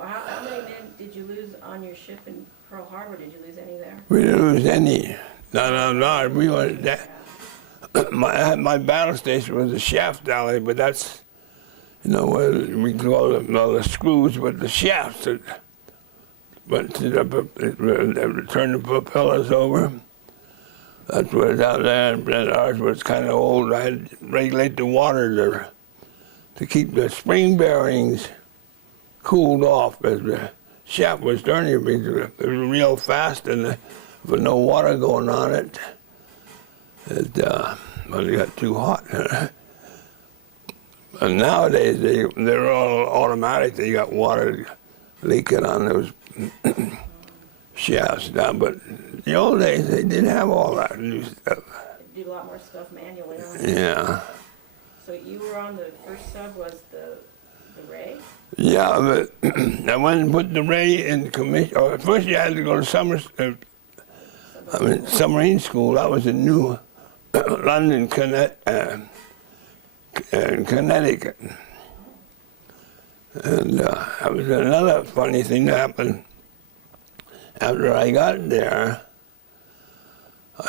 Well, how many men did you lose on your ship in Pearl Harbor? Did you lose any there? We didn't lose any. No. We were that. My battle station was the shaft alley, but that's, you know, where we call it all the screws with the shafts that went to turn the propellers over. That's what it's out there, and ours was kind of old. I had to regulate the water to keep the spring bearings cooled off as the shaft was turning. It was real fast, and with no water going on it, it got too hot. And nowadays, they're all automatic. They got water leaking on those shafts now, but in the old days, they didn't have all that new stuff. They do a lot more stuff manually. Yeah. So you were on the first sub, was the Ray? Yeah, but I went and put the Ray in commission. Oh, first you had to go to submarine school. That was in New London, Connecticut. And that was another funny thing that happened. After I got there,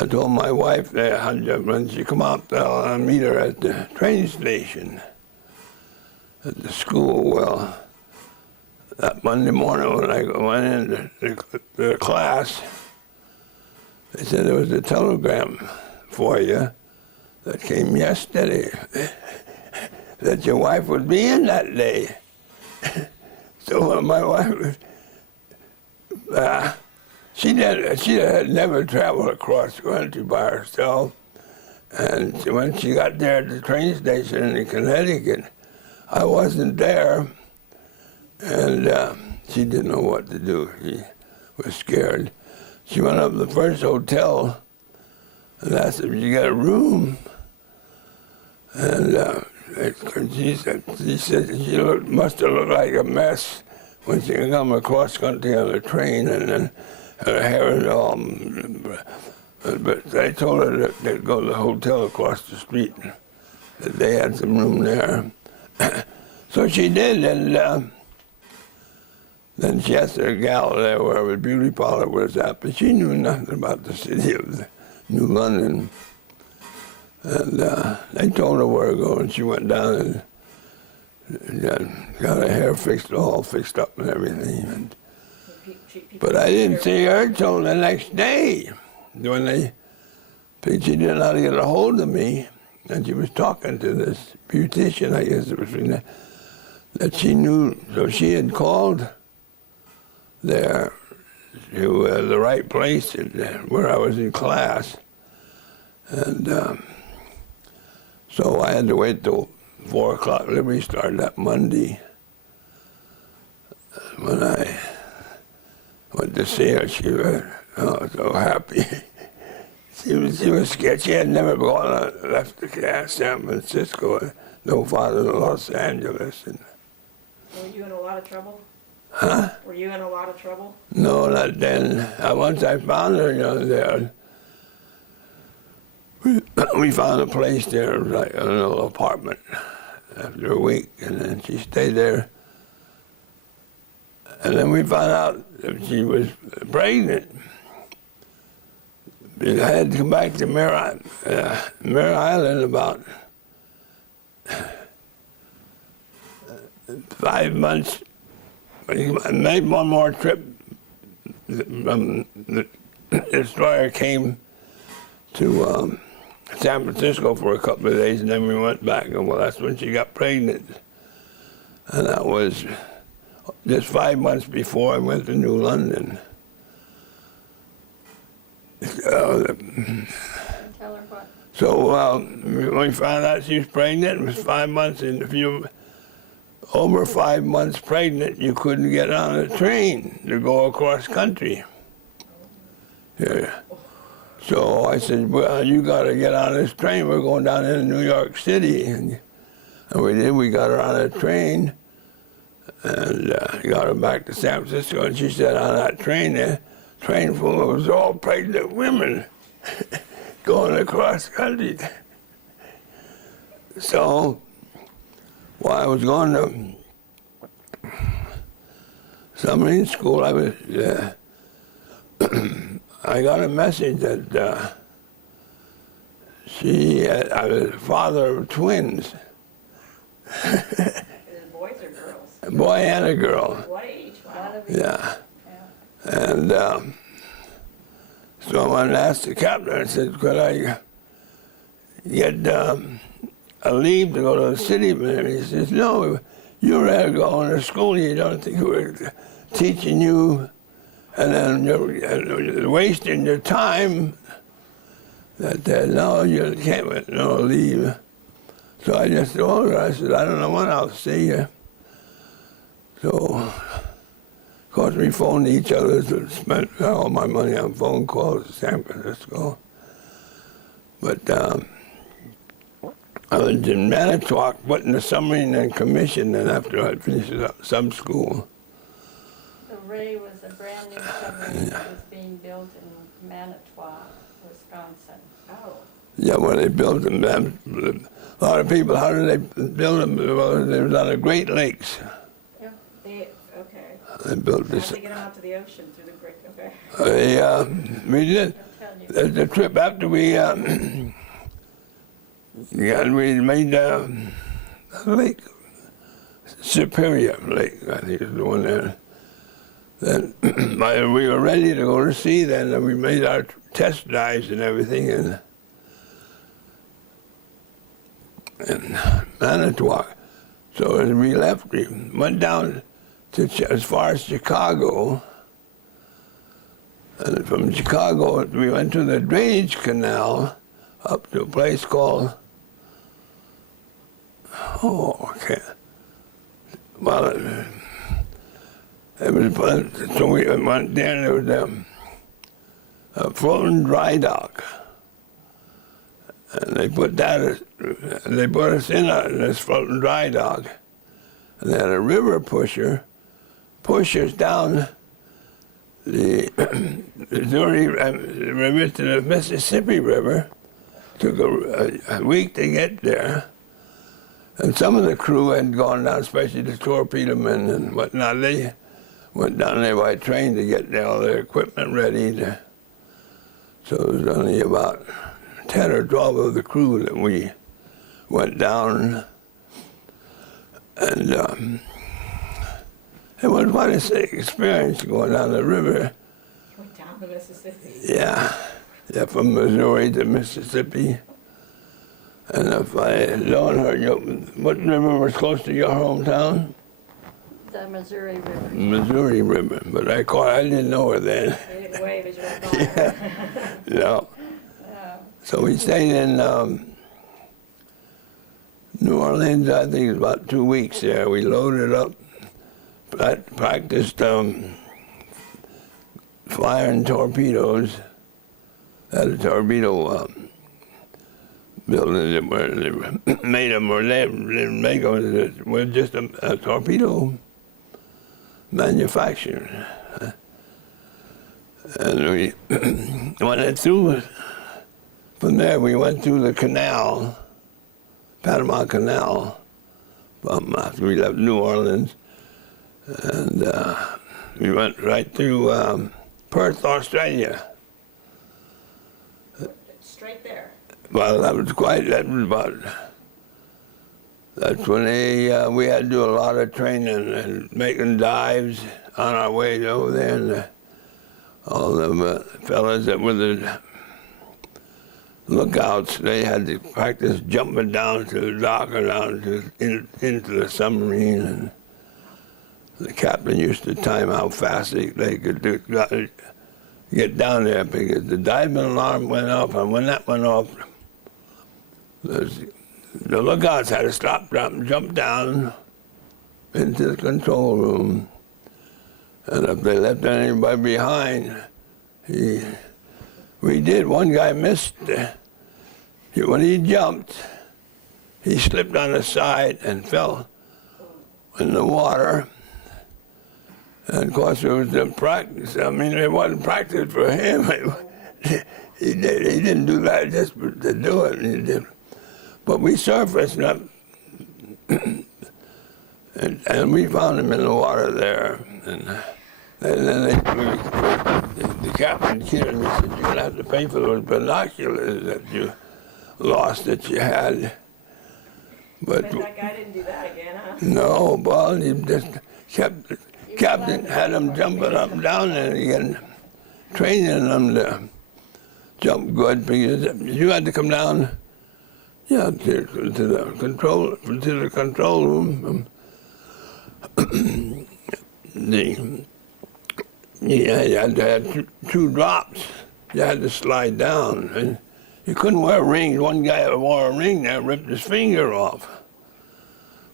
I told my wife that when she come up, I'll meet her at the train station at the school. Well, that Monday morning when I went into the class, they said there was a telegram for you that came yesterday that your wife would be in that day. So my wife, she had never traveled across the country by herself, and when she got there at the train station in Connecticut, I wasn't there, and she didn't know what to do. She was scared. She went up to the first hotel and asked if she got a room, and she said she must have looked like a mess when she come across country on the train, and then her hair and all. But they told her that they'd go to the hotel across the street, that they had some room there. So she did, and then she asked her gal there where the beauty parlor was at, but she knew nothing about the city of New London. And they told her where to go, and she went down and got her hair all fixed up and everything. And, but I didn't see her till the next day, when she didn't know how to get a hold of me, and she was talking to this beautician, I guess it was, that she knew. So she had called there to the right place where I was in class, and so I had to wait till 4 o'clock. Liberty started that Monday. When I went to see her, she was so happy. She was scared. She had never left San Francisco, no farther than Los Angeles. And, were you in a lot of trouble? Huh? Were you in a lot of trouble? No, not then. Once I found her, there, we found a place there, like a little apartment, after a week, and then she stayed there. And then we found out that she was pregnant. I had to come back to Mare Island about 5 months. I made one more trip. The destroyer came to San Francisco for a couple of days, and then we went back. And well, that's when she got pregnant. And that was just 5 months before I went to New London. Tell her what? So when we found out she was pregnant, it was 5 months, and if you over 5 months pregnant, you couldn't get on a train to go across country. Yeah. So I said, well, you got to get on this train. We're going down into New York City. And we did. We got her on a train and got her back to San Francisco. And she said on that train there, train full of all pregnant women going across country. So while I was going to submarine school, I was, I got a message that I was the father of twins. Is it boys or girls? A boy and a girl. What age? Wow. Yeah. And so I went and asked the captain, I said, could I get a leave to go to the city? And he says, no, you're ready to go to school. You don't think we're teaching you and then you're wasting your time. That no, you can't get no leave. So I just told her, I said, I don't know when I'll see you. So, of course, we phoned each other, so spent all my money on phone calls to San Francisco. But I was in Manitowoc, putting the submarine in commission, and after I finished sub school. The Ray was a brand new submarine that was being built in Manitowoc, Wisconsin. Oh. Yeah, when they built them, a lot of people, how did they build them? Well, they was on the Great Lakes. Yeah. Okay. They built How this. did they get them out to the ocean through the Great? Okay. We did the trip after we made Lake Superior Lake, I think is the one there. Then we were ready to go to sea. Then we made our test dives and everything in Manitowoc. So as we left, we went down to as far as Chicago. And from Chicago, we went to the drainage canal up to a place called, well, it was, so we went there and there was a floating dry dock. And they put us in this floating dry dock. And they had a river pusher push us down the Missouri River to the Mississippi River. Took a week to get there. And some of the crew had gone down, especially the torpedo men and whatnot. They went down there by train to get all their equipment ready. So it was only about 10 or 12 of the crew that we went down. And it was quite an experience going down the river. You went down the Mississippi. Yeah, from Missouri to Mississippi. And if I don't hurt you, what river was close to your hometown? The Missouri River. Missouri River, but I didn't know her then. You didn't wave as you went by. No. So we stayed in New Orleans, I think it was about 2 weeks there. We loaded up, practiced firing torpedoes at a torpedo building where they made them, or they didn't make them, we're just a torpedo manufacturer. And we went through, from there we went through the canal, Panama Canal, after we left New Orleans, and we went right through Perth, Straight there. Well, that's when we had to do a lot of training and making dives on our way over there, and all the fellas that were the lookouts, they had to practice jumping down to the dock or down into the submarine, and the captain used to time how fast they could get down there, because the diving alarm went off, and when that went off, the lookouts had to stop, drop, and jump down into the control room. And if they left anybody behind, we did. One guy missed. When he jumped, he slipped on his side and fell in the water. And of course, it was the practice. I mean, it wasn't practice for him. He didn't do that just to do it. But we surfaced up, and And we found them in the water there. And then the captain killed me. He said, you're going to have to pay for those binoculars that you lost that you had. But Bet that guy didn't do that again, huh? no, well, he just kept, captain had them jumping up and down and again, training them to jump good because you had to come down, yeah, to the control room. You had to have two drops. You had to slide down, and you couldn't wear rings. One guy wore a ring that ripped his finger off.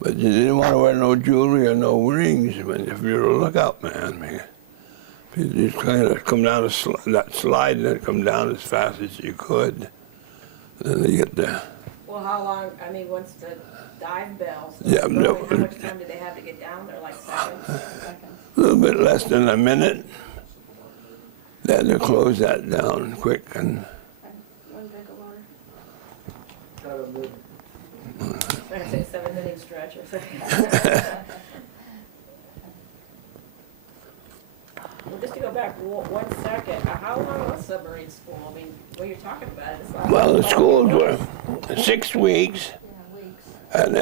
But you didn't want to wear no jewelry or no rings if you were a lookout man. You just kind of come down that slide and then come down as fast as you could. And then you get the... Well, how long, I mean, once the dive bell started Yeah, going, how much time did they have to get down there, like seconds? A little bit less than a minute. They had to close that down quick. And One drink of water. I was going to say 7-minute stretch or something. Well, just to go back 1 second, how long was submarine school? I mean, what you're talking about is like... well, the schools were 6 weeks, Yeah, weeks. and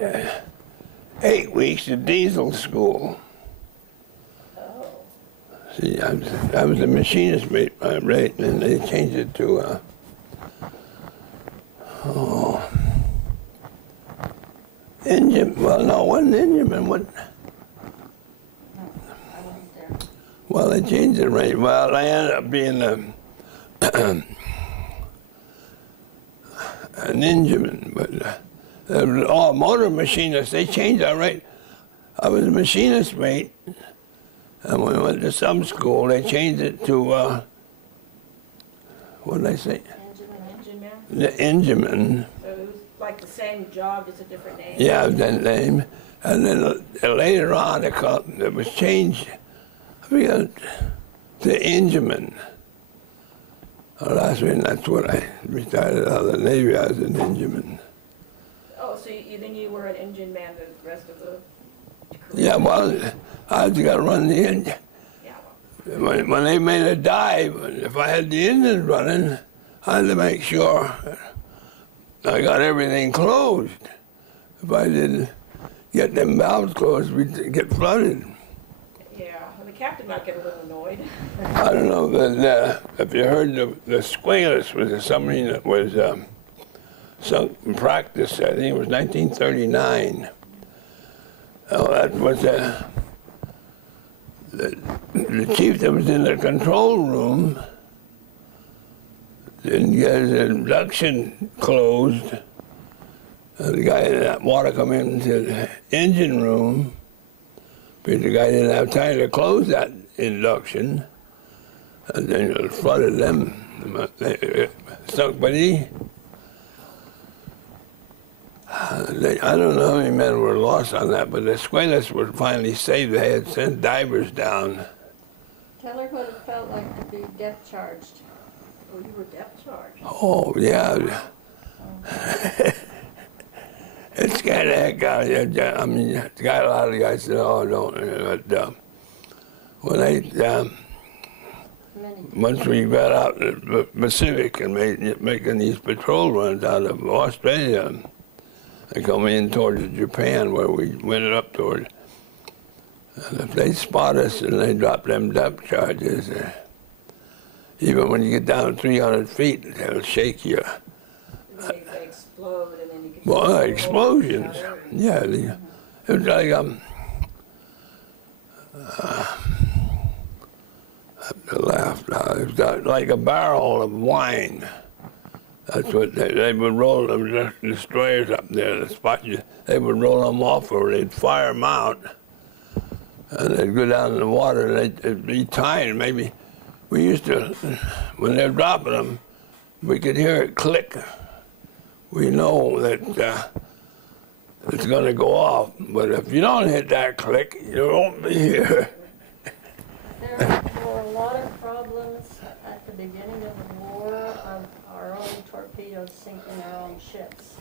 then 8 weeks of diesel school. Oh, See, I was a machinist rate, and they changed it to engine. Well, no, it wasn't engine. What? I wasn't there. Well, they changed it right. Well, I ended up being an engineman, but all motor machinists, they changed that right. I was a machinist mate, and when we went to some school, they changed it to, what did I say? engine man? The engineman. So it was like the same job, just a different name? Yeah, that name. And then later on, it was changed, I forget, to engineman. That's what I retired out of the Navy as an engineman. Oh, so then you were an engine man the rest of the career? Yeah, well, I just got to run the engine. Yeah, When they made a dive, if I had the engine running, I had to make sure I got everything closed. If I didn't get them valves closed, we'd get flooded. yeah. Well, the captain might get a little annoyed. I don't know, but if you heard the Squalus was a submarine that was sunk in practice, I think it was 1939. Oh, that was the chief that was in the control room didn't get his induction closed. The guy in that water come into the engine room, but the guy didn't have time to close that induction, and then it flooded them. They sunk, but I don't know how many men were lost on that, but the Squalus were finally saved. They had sent divers down. Tell her what it felt like to be depth charged. Oh, you were depth charged. Oh, yeah. It scared the heck out of you. I mean, a lot of guys said, oh, don't. But when once we got out in the Pacific and making these patrol runs out of Australia, they come in towards Japan where we went up toward. And if they spot us and they drop them depth charges, even when you get down to 300 feet, they'll shake you. They explode and then you can... Well, explosions. Yeah, it was like I have to laugh now. It was like a barrel of wine. That's what they would roll them destroyers up there. The spot they would roll them off, or they'd fire them out, and they'd go down in the water. And they'd be tied. Maybe we used to, when they're dropping them, we could hear it click. We know that it's going to go off. But if you don't hit that click, you won't be here. There were a lot of problems at the beginning of the war of our own torpedoes sinking our own ships.